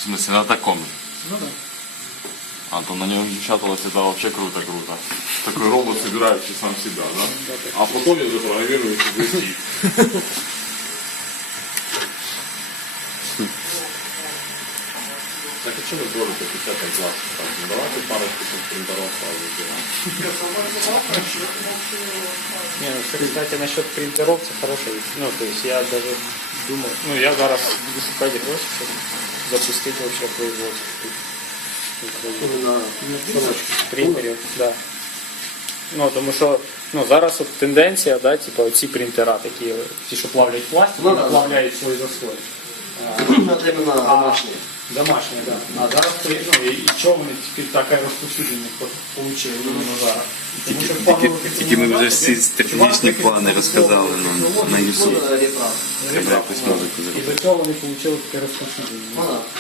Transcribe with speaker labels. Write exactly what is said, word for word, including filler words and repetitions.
Speaker 1: В смысле, на таком же?
Speaker 2: Ну да.
Speaker 1: А то на нем печаталось, это вообще круто-круто. Такой робот, собирающий сам себя, да? А потом я запрограммирую вести. Так а что вы говорите, печатать пластик? Давайте парочку принтеров сразу сделаем.
Speaker 2: Не, ну, кстати, насчет принтеров, это хорошая вещь. Ну, то есть я даже думал, ну, я зараз буду шукати гроші, щоб запустити вообще производство. Принтерів, да. Ну, тому що ну, зараз от тенденція, да, типу, ці принтера такі, ті, що плавлять пластик,
Speaker 3: Ну,
Speaker 2: вони
Speaker 3: да,
Speaker 2: плавляють свій заслой.
Speaker 3: Это именно домашние.
Speaker 2: Домашні, так. Да. А зараз при- ну, і, і чого вони тільки таке розповсюдження отримали іменно зараз? Тому що
Speaker 4: Тільки,
Speaker 2: планово
Speaker 4: тільки ми вже всі
Speaker 2: чувак
Speaker 4: стратегічні
Speaker 2: таки
Speaker 4: плани розказали нам на
Speaker 3: Ну,
Speaker 4: YouTube.
Speaker 3: да, реправ.
Speaker 4: Треба якусь музику
Speaker 2: І
Speaker 4: зробити.
Speaker 2: до цього вони отримали таке розповсюдження.
Speaker 3: Ну, да.